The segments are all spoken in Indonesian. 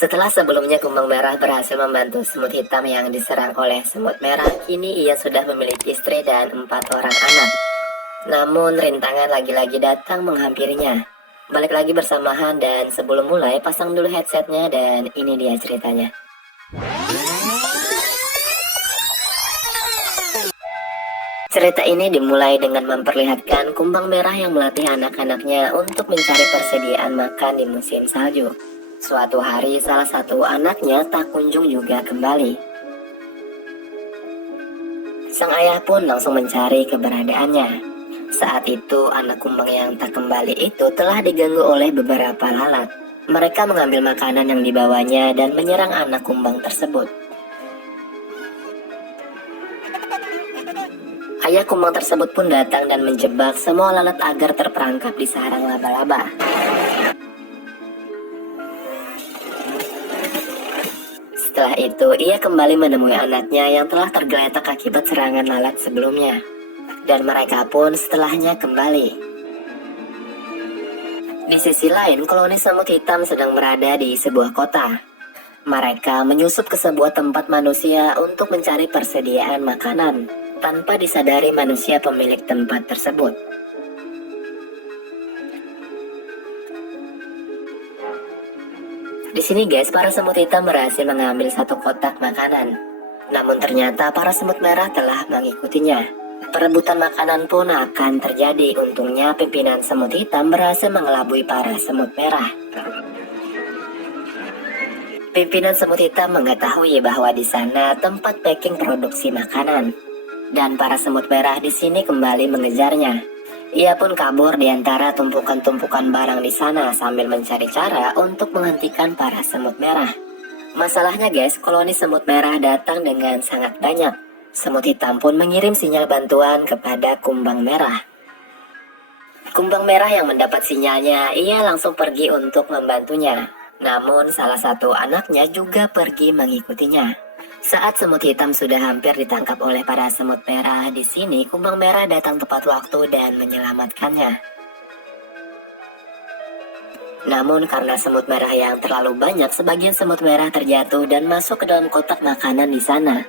Setelah sebelumnya kumbang merah berhasil membantu semut hitam yang diserang oleh semut merah, kini ia sudah memiliki istri dan 4 orang anak. Namun rintangan lagi-lagi datang menghampirinya. Balik lagi bersama Han, dan sebelum mulai pasang dulu headsetnya dan ini dia ceritanya. Cerita ini dimulai dengan memperlihatkan kumbang merah yang melatih anak-anaknya untuk mencari persediaan makan di musim salju. Suatu hari salah satu anaknya tak kunjung juga kembali. Sang ayah pun langsung mencari keberadaannya. Saat itu anak kumbang yang tak kembali itu telah diganggu oleh beberapa lalat. Mereka mengambil makanan yang dibawanya dan menyerang anak kumbang tersebut. Ayah kumbang tersebut pun datang dan menjebak semua lalat agar terperangkap di sarang laba-laba. Setelah itu, ia kembali menemui anaknya yang telah tergeletak akibat serangan lalat sebelumnya. Dan mereka pun setelahnya kembali. Di sisi lain, koloni semut hitam sedang berada di sebuah kota. Mereka menyusup ke sebuah tempat manusia untuk mencari persediaan makanan, tanpa disadari manusia pemilik tempat tersebut. Di sini guys, para semut hitam berhasil mengambil satu kotak makanan. Namun ternyata para semut merah telah mengikutinya. Perebutan makanan pun akan terjadi. Untungnya pimpinan semut hitam berhasil mengelabui para semut merah. Pimpinan semut hitam mengetahui bahwa di sana tempat packing produksi makanan. Dan para semut merah di sini kembali mengejarnya. Ia pun kabur di antara tumpukan-tumpukan barang di sana sambil mencari cara untuk menghentikan para semut merah. Masalahnya guys, koloni semut merah datang dengan sangat banyak. Semut hitam pun mengirim sinyal bantuan kepada kumbang merah. Kumbang merah yang mendapat sinyalnya, ia langsung pergi untuk membantunya. Namun salah satu anaknya juga pergi mengikutinya. Saat semut hitam sudah hampir ditangkap oleh para semut merah, di sini kumbang merah datang tepat waktu dan menyelamatkannya. Namun karena semut merah yang terlalu banyak, sebagian semut merah terjatuh dan masuk ke dalam kotak makanan di sana.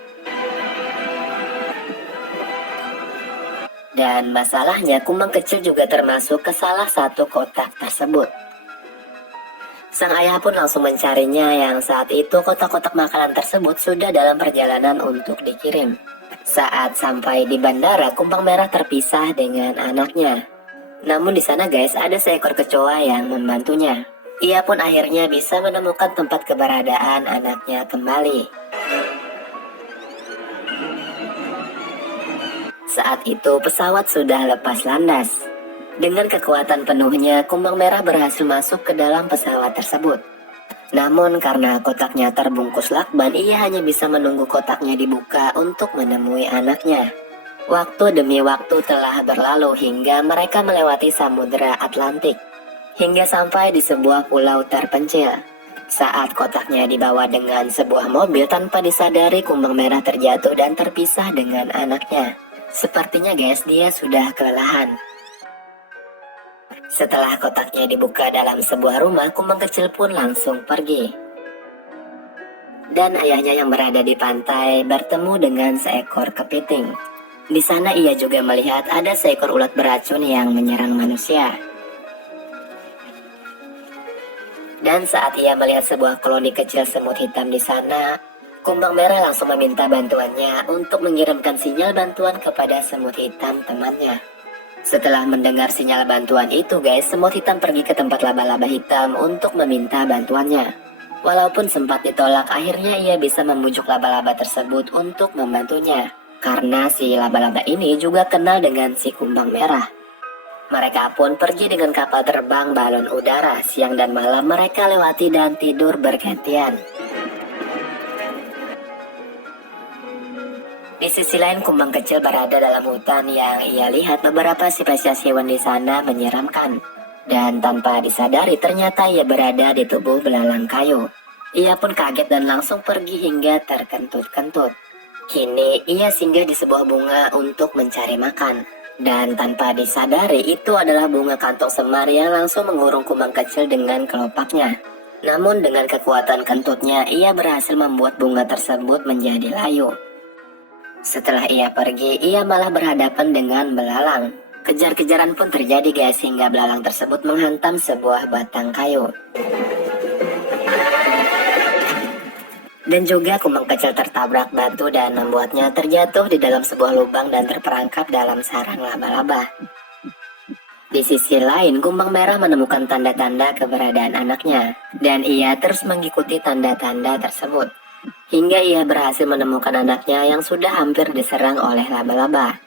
Dan masalahnya kumbang kecil juga termasuk ke salah satu kotak tersebut. Sang ayah pun langsung mencarinya, yang saat itu kotak-kotak makanan tersebut sudah dalam perjalanan untuk dikirim. Saat sampai di bandara, kumbang merah terpisah dengan anaknya. Namun di sana guys, ada seekor kecoa yang membantunya. Ia pun akhirnya bisa menemukan tempat keberadaan anaknya kembali. Saat itu pesawat sudah lepas landas. Dengan kekuatan penuhnya, kumbang merah berhasil masuk ke dalam pesawat tersebut. Namun karena kotaknya terbungkus lakban, ia hanya bisa menunggu kotaknya dibuka untuk menemui anaknya. Waktu demi waktu telah berlalu hingga mereka melewati Samudra Atlantik, hingga sampai di sebuah pulau terpencil. Saat kotaknya dibawa dengan sebuah mobil, tanpa disadari kumbang merah terjatuh dan terpisah dengan anaknya. Sepertinya guys, dia sudah kelelahan. Setelah kotaknya dibuka dalam sebuah rumah, kumbang kecil pun langsung pergi. Dan ayahnya yang berada di pantai bertemu dengan seekor kepiting. Di sana ia juga melihat ada seekor ulat beracun yang menyerang manusia. Dan saat ia melihat sebuah koloni kecil semut hitam di sana, kumbang merah langsung meminta bantuannya untuk mengirimkan sinyal bantuan kepada semut hitam temannya. Setelah mendengar sinyal bantuan itu guys, semut hitam pergi ke tempat laba-laba hitam untuk meminta bantuannya. Walaupun sempat ditolak, akhirnya ia bisa membujuk laba-laba tersebut untuk membantunya. Karena si laba-laba ini juga kenal dengan si kumbang merah. Mereka pun pergi dengan kapal terbang balon udara. Siang dan malam mereka lewati dan tidur bergantian. Di sisi lain, kumbang kecil berada dalam hutan yang ia lihat beberapa spesies hewan di sana menyeramkan. Dan tanpa disadari ternyata ia berada di tubuh belalang kayu. Ia pun kaget dan langsung pergi hingga terkentut-kentut. Kini ia singgah di sebuah bunga untuk mencari makan. Dan tanpa disadari itu adalah bunga kantong semar yang langsung mengurung kumbang kecil dengan kelopaknya. Namun dengan kekuatan kentutnya, ia berhasil membuat bunga tersebut menjadi layu. Setelah ia pergi, ia malah berhadapan dengan belalang. Kejar-kejaran pun terjadi guys, hingga belalang tersebut menghantam sebuah batang kayu. Dan juga kumbang kecil tertabrak batu dan membuatnya terjatuh di dalam sebuah lubang dan terperangkap dalam sarang laba-laba. Di sisi lain, kumbang merah menemukan tanda-tanda keberadaan anaknya, dan ia terus mengikuti tanda-tanda tersebut, hingga ia berhasil menemukan anaknya yang sudah hampir diserang oleh laba-laba.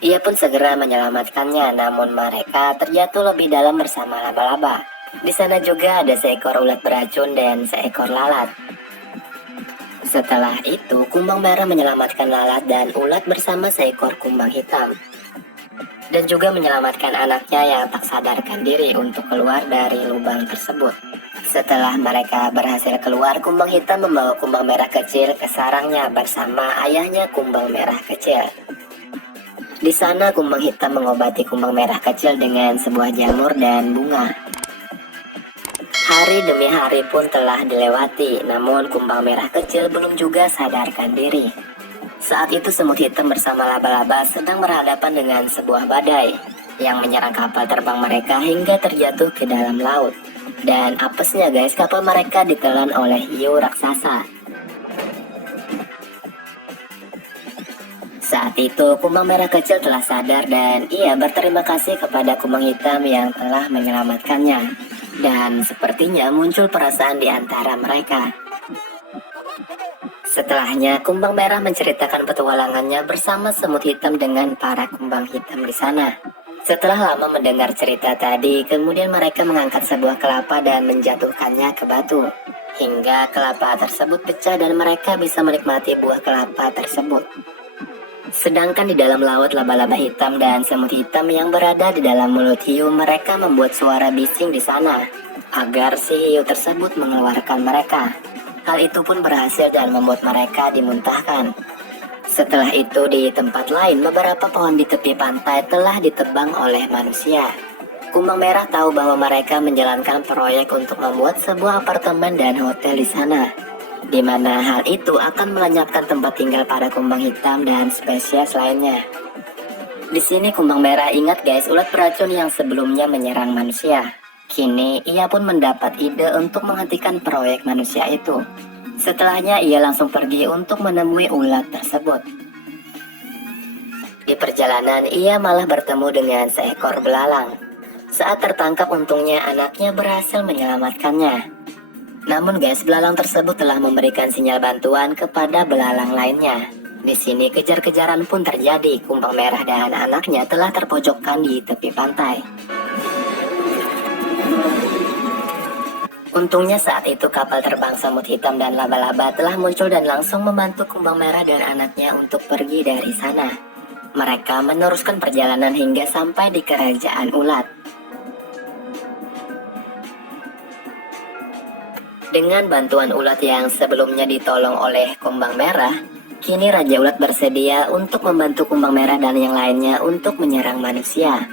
Ia pun segera menyelamatkannya, namun mereka terjatuh lebih dalam bersama laba-laba. Di sana juga ada seekor ulat beracun dan seekor lalat. Setelah itu, kumbang merah menyelamatkan lalat dan ulat bersama seekor kumbang hitam. Dan juga menyelamatkan anaknya yang tak sadarkan diri untuk keluar dari lubang tersebut. Setelah mereka berhasil keluar, kumbang hitam membawa kumbang merah kecil ke sarangnya bersama ayahnya kumbang merah kecil. Di sana kumbang hitam mengobati kumbang merah kecil dengan sebuah jamur dan bunga. Hari demi hari pun telah dilewati, namun kumbang merah kecil belum juga sadarkan diri. Saat itu semut hitam bersama laba-laba sedang berhadapan dengan sebuah badai yang menyerang kapal terbang mereka hingga terjatuh ke dalam laut. Dan apesnya guys, kapal mereka ditelan oleh hiu raksasa. Saat itu kumbang merah kecil telah sadar dan ia berterima kasih kepada kumbang hitam yang telah menyelamatkannya. Dan sepertinya muncul perasaan di antara mereka. Setelahnya, kumbang merah menceritakan petualangannya bersama semut hitam dengan para kumbang hitam di sana. Setelah lama mendengar cerita tadi, kemudian mereka mengangkat sebuah kelapa dan menjatuhkannya ke batu, hingga kelapa tersebut pecah dan mereka bisa menikmati buah kelapa tersebut. Sedangkan di dalam laut, laba-laba hitam dan semut hitam yang berada di dalam mulut hiu, mereka membuat suara bising di sana agar si hiu tersebut mengeluarkan mereka. Hal itu pun berhasil dan membuat mereka dimuntahkan. Setelah itu di tempat lain, beberapa pohon di tepi pantai telah ditebang oleh manusia. Kumbang merah tahu bahwa mereka menjalankan proyek untuk membuat sebuah apartemen dan hotel di sana, di mana hal itu akan melenyapkan tempat tinggal para kumbang hitam dan spesies lainnya. Di sini kumbang merah ingat guys, ulat beracun yang sebelumnya menyerang manusia. Kini ia pun mendapat ide untuk menghentikan proyek manusia itu. Setelahnya ia langsung pergi untuk menemui ulat tersebut. Di perjalanan ia malah bertemu dengan seekor belalang. Saat tertangkap untungnya anaknya berhasil menyelamatkannya. Namun guys, belalang tersebut telah memberikan sinyal bantuan kepada belalang lainnya. Di sini kejar-kejaran pun terjadi. Kumbang merah dan anaknya telah terpojokkan di tepi pantai. Untungnya saat itu kapal terbang semut hitam dan laba-laba telah muncul dan langsung membantu kumbang merah dan anaknya untuk pergi dari sana. Mereka meneruskan perjalanan hingga sampai di kerajaan ulat. Dengan bantuan ulat yang sebelumnya ditolong oleh kumbang merah, kini Raja Ulat bersedia untuk membantu kumbang merah dan yang lainnya untuk menyerang manusia.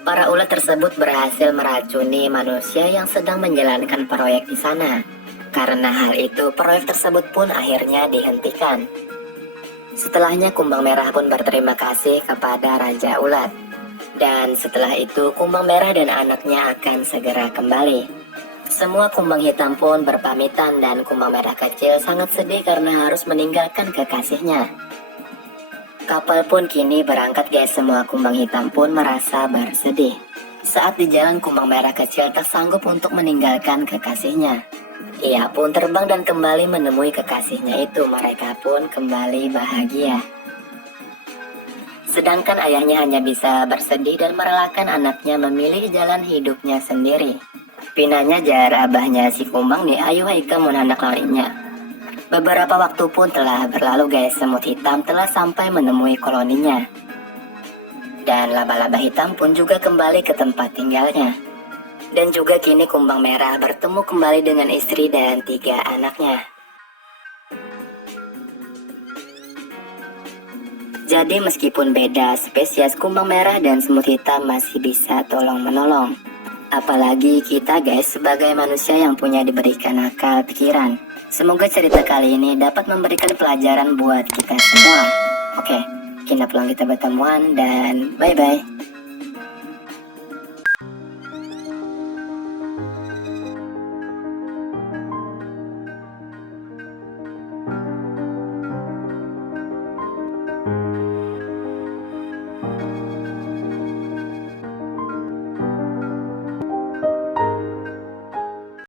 Para ulat tersebut berhasil meracuni manusia yang sedang menjalankan proyek di sana. Karena hal itu, proyek tersebut pun akhirnya dihentikan. Setelahnya kumbang merah pun berterima kasih kepada Raja Ulat. Dan setelah itu kumbang merah dan anaknya akan segera kembali. Semua kumbang hitam pun berpamitan dan kumbang merah kecil sangat sedih karena harus meninggalkan kekasihnya. Kapal pun kini berangkat guys, semua kumbang hitam pun merasa bersedih. Saat di jalan kumbang merah kecil tak sanggup untuk meninggalkan kekasihnya. Ia pun terbang dan kembali menemui kekasihnya itu, mereka pun kembali bahagia. Sedangkan ayahnya hanya bisa bersedih dan merelakan anaknya memilih jalan hidupnya sendiri. Pinanya jar abahnya si kumbang nih, ayo Haika mun anak larinya. Beberapa waktu pun telah berlalu guys, semut hitam telah sampai menemui koloninya. Dan laba-laba hitam pun juga kembali ke tempat tinggalnya. Dan juga kini kumbang merah bertemu kembali dengan istri dan 3 anaknya. Jadi meskipun beda spesies, kumbang merah dan semut hitam masih bisa tolong menolong. Apalagi kita guys sebagai manusia yang punya diberikan akal pikiran. Semoga cerita kali ini dapat memberikan pelajaran buat kita semua. Oke, kita pulang kita bertemuan dan bye-bye.